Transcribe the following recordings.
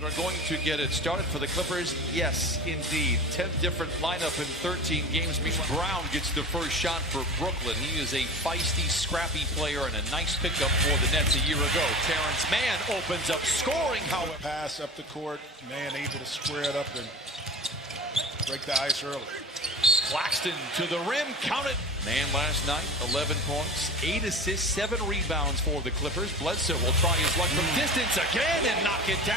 That are going to get it started for the Clippers? Yes, indeed. 10 different lineup in 13 games. Brown gets the first shot for Brooklyn. He is a feisty, scrappy player and a nice pickup for the Nets a year ago. Terrence Mann opens up scoring, however. Pass up the court, Mann able to square it up and break the ice early. Claxton to the rim, count it. Mann last night, 11 points, 8 assists, 7 rebounds for the Clippers. Bledsoe will try his luck from distance again and knock it down.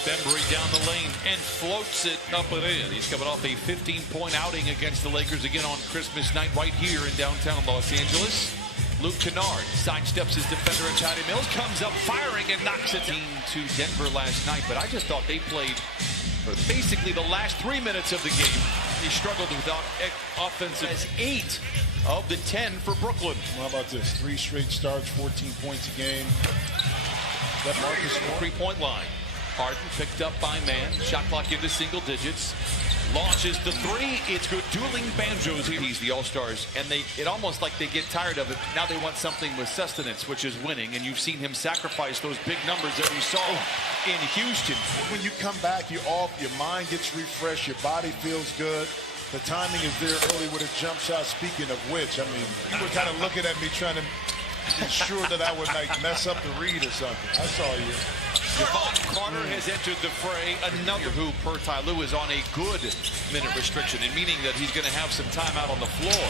Bembry down the lane and floats it up and in. He's coming off a 15-point outing against the Lakers again on Christmas night right here in downtown Los Angeles. Luke Kennard sidesteps his defender and Patty Mills comes up firing and knocks it to Denver last night. But I just thought they played for basically the last 3 minutes of the game. He struggled without offensive. 8 of the 10 for Brooklyn. How about this? 3 straight starts, 14 points a game. That Marcus 3-point line. Harden picked up by Mann. Shot clock into single digits. Launches the 3. It's good. Dueling banjos here. He's the All-Stars, and it almost like they get tired of it. Now they want something with sustenance, which is winning, and you've seen him sacrifice those big numbers that we saw in Houston. When you come back, you're off, your mind gets refreshed, your body feels good. The timing is there early with a jump shot. Speaking of which, I mean, you were kind of looking at me trying to ensure that I would like mess up the read or something. I saw you. Devon Carter has entered the fray. Another who, per Ty Lue, is on a good minute restriction, and meaning that he's going to have some time out on the floor.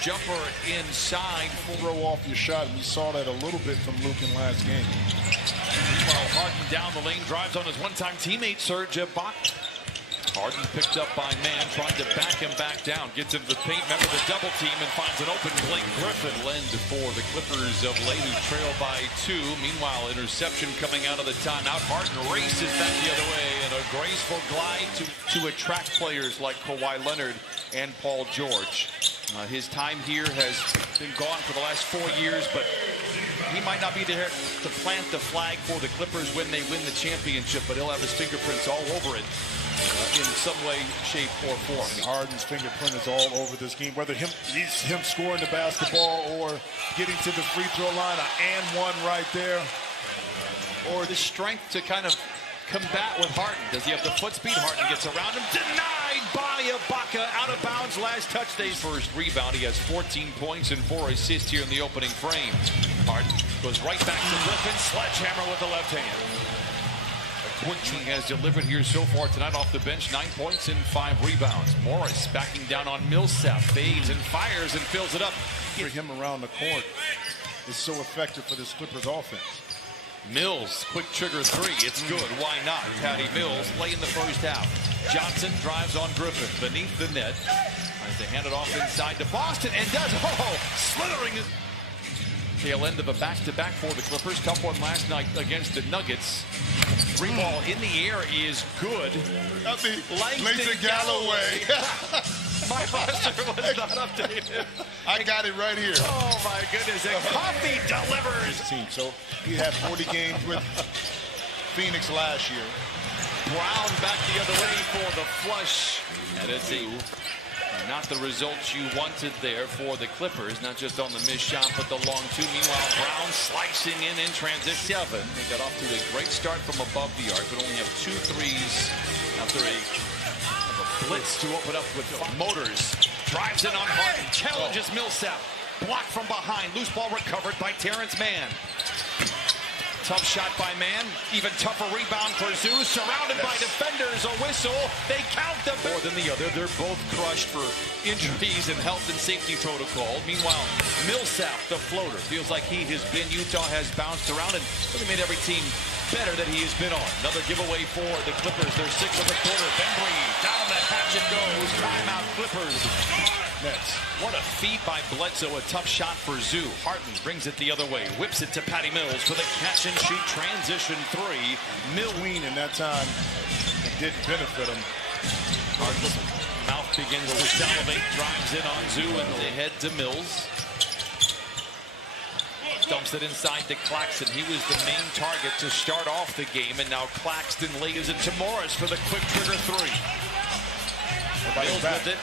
Jumper inside. Throw off your shot, and we saw that a little bit from Luke in last game. Meanwhile, Harden down the lane, drives on his one-time teammate, Serge Ibaka. Harden picked up by Mann, trying to back him back down. Gets into the paint, remember the double team, and finds an open Blake Griffin. Lend for the Clippers of late, who trail by 2. Meanwhile, interception coming out of the timeout. Harden races back the other way, and a graceful glide to attract players like Kawhi Leonard and Paul George. His time here has been gone for the last 4 years, but he might not be there to plant the flag for the Clippers when they win the championship, but he'll have his fingerprints all over it. In some way, shape, or form. Harden's fingerprint is all over this game. Whether he's him scoring the basketball or getting to the free throw line, an and one right there. Or the strength to kind of combat with Harden. Does he have the foot speed? Harden gets around him. Denied by Ibaka. Out of bounds. Last touch day's first rebound. He has 14 points and 4 assists here in the opening frame. Harden goes right back to Griffin. Sledgehammer with the left hand. He has delivered here so far tonight off the bench. 9 points and 5 rebounds. Morris backing down on Millsap. Fades and fires and fills it up. For him around the court is so effective for this Clippers offense. Mills, quick trigger 3. It's good. Why not? Patty Mills late in the first half. Johnson drives on Griffin beneath the net. As they hand it off inside to Boston and does. Slithering his tail end of a back-to-back for the Clippers. Tough one last night against the Nuggets. 3 ball in the air is good. Langston Galloway. My roster was not updated. I got it right here. Oh my goodness, and Coffee delivers. So he had 40 games with Phoenix last year. Brown back the other way for the flush. And it's not the results you wanted there for the Clippers, not just on the missed shot, but the long 2. Meanwhile, Brown slicing in transition 7. They got off to a great start from above the arc, but only have 2 threes after a blitz to open up with Motors. Drives in on Harden, challenges Millsap. Blocked from behind, loose ball recovered by Terrence Mann. Tough shot by Mann. Even tougher rebound for Zoo. Surrounded by defenders. A whistle. They count them more than the other. They're both crushed for injuries and health and safety protocol. Meanwhile, Millsap, the floater, feels like he has been. Utah has bounced around and really made every team better that he has been on. Another giveaway for the Clippers. They're 6 of the quarter. Bembry down the hatch it goes. Timeout Clippers. Nets. What a feed by Bledsoe. A tough shot for Zoo. Harden brings it the other way. Whips it to Patty Mills for the catch and shoot transition 3. Queen in that time didn't benefit him. Harden's mouth begins to salivate. Drives in on Zoo and they head to Mills. Dumps it inside to Claxton. He was the main target to start off the game, and now Claxton lays it to Morris for the quick trigger 3. Mills with it.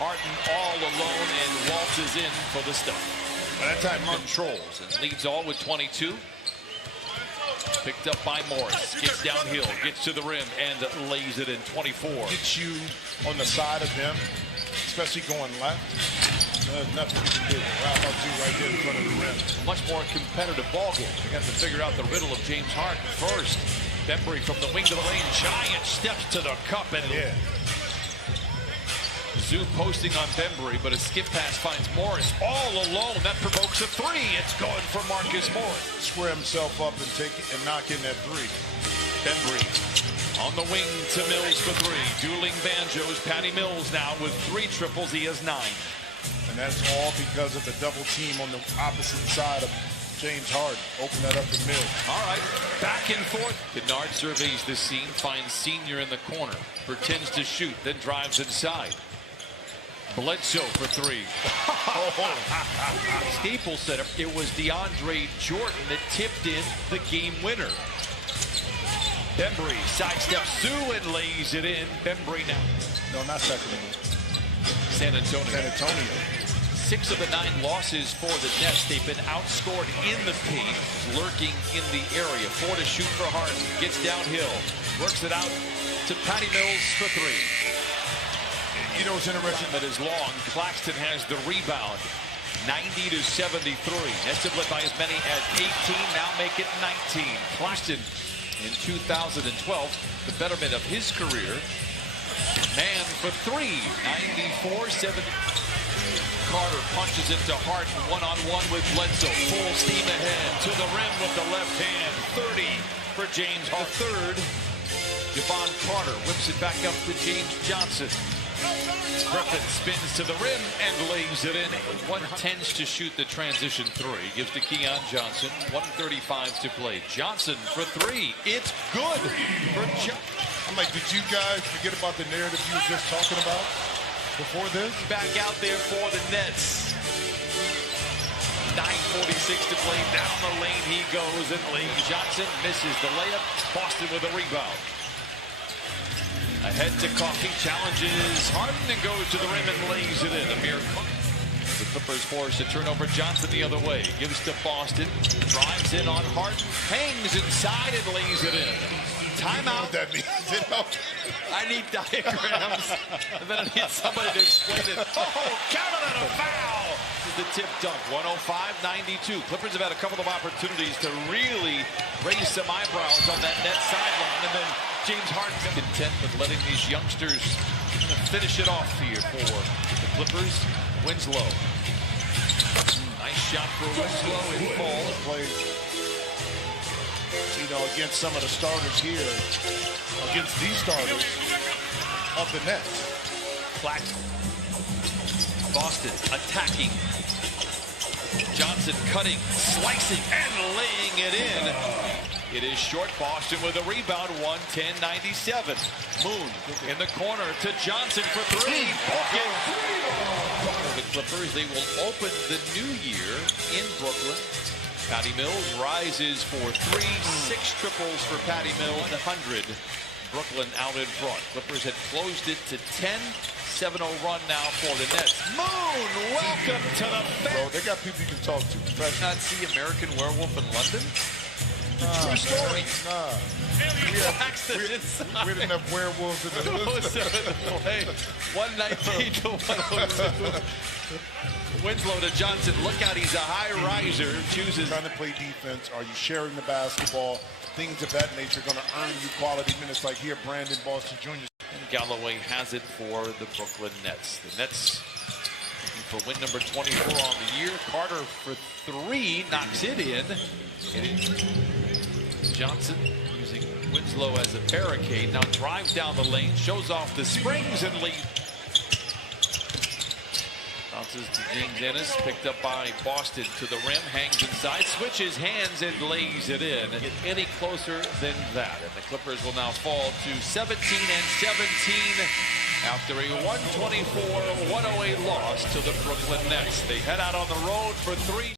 Harden all alone and waltzes in for the stop. That time controls and leads all with 22. Picked up by Morris. Gets downhill, gets to the rim, and lays it in 24. Gets you on the side of him, especially going left. There's nothing you can do. How about you right there in front of the rim? A much more competitive ball game. They got to figure out the riddle of James Harden first. Bembry from the wing to the lane. Giant steps to the cup and Zoo posting on Bembry, but a skip pass finds Morris all alone. That provokes a three. It's going for Marcus Morris. Square himself up and take it and knock in that three. Bembry on the wing to Mills for three. Dueling banjos. Patty Mills now with 3 triples. He has 9. And that's all because of the double team on the opposite side of James Harden. Open that up to Mills. All right, back and forth. Kennard surveys the scene, finds Senior in the corner. Pretends to shoot, then drives inside. Bledsoe for 3. Staples said it was DeAndre Jordan that tipped in the game winner. Bembry sidesteps Zoo and lays it in. Bembry now. No, not Sacramento. San Antonio. San Antonio. 6 of the 9 losses for the Nets. They've been outscored in the paint, lurking in the area. 4 to shoot for Harden. Gets downhill. Works it out to Patty Mills for 3. You know what's interesting? That is long. Claxton has the rebound. 90 to 73. Nets have led by as many as 18. Now make it 19. Claxton in 2012, the betterment of his career. Man for 3. 94-70. Carter punches it to Harden. One-on-one with Bledsoe. Full steam ahead to the rim with the left hand. 30 for James Harden. Third. Javon Carter whips it back up to James Johnson. Griffin spins to the rim and lays it in. One tends to shoot the transition 3. Gives to Keon Johnson. 1:35 to play. Johnson for 3. It's good for Johnson. I'm like, did you guys forget about the narrative you were just talking about before this? Back out there for the Nets. 9:46 to play. Down the lane he goes, and Lane Johnson misses the layup. Boston with a rebound. Ahead to Coffey, challenges Harden and goes to the rim and lays it in. Amir the Clippers forced to turn over Johnson the other way. Gives to Boston, drives in on Harden, hangs inside and lays it in. Timeout. What that means? I need diagrams. And then I need somebody to explain it. Oh, counted on a foul. This is the tip dunk. 105-92. Clippers have had a couple of opportunities to really raise some eyebrows on that net sideline. And then James Harden's content with letting these youngsters finish it off here for the Clippers. Winslow. Nice shot for Winslow in fall. You know, against some of the starters here, against these starters of the Nets. Claxton. Boston attacking. Johnson cutting, slicing, and laying it in. It is short. Boston with a rebound. 110-97. Moon in the corner to Johnson for 3. For the Clippers, they will open the new year in Brooklyn. Patty Mills rises for 3. 6 triples for Patty Mills. 100. Brooklyn out in front. Clippers had closed it to 10. 7-0 run now for the Nets. Moon, welcome to the bench. Bro, they got people you can talk to. Did you not see American Werewolf in London? True story. Nah. We had enough werewolves in the 207 to play. 119 to 102. Winslow to Johnson. Look out, he's a high riser. Chooses. Trying to play defense. Are you sharing the basketball? Things of that nature going to earn you quality minutes like here, Brandon Boston Jr. And Galloway has it for the Brooklyn Nets. The Nets looking for win number 24 on the year. Carter for 3, knocks it in. Johnson using Winslow as a barricade. Now drives down the lane, shows off the springs and leads. Bounces to James Ennis, picked up by Boston to the rim, hangs inside, switches hands and lays it in. Get any closer than that. And the Clippers will now fall to 17-17 after a 124-108 loss to the Brooklyn Nets. They head out on the road for 3.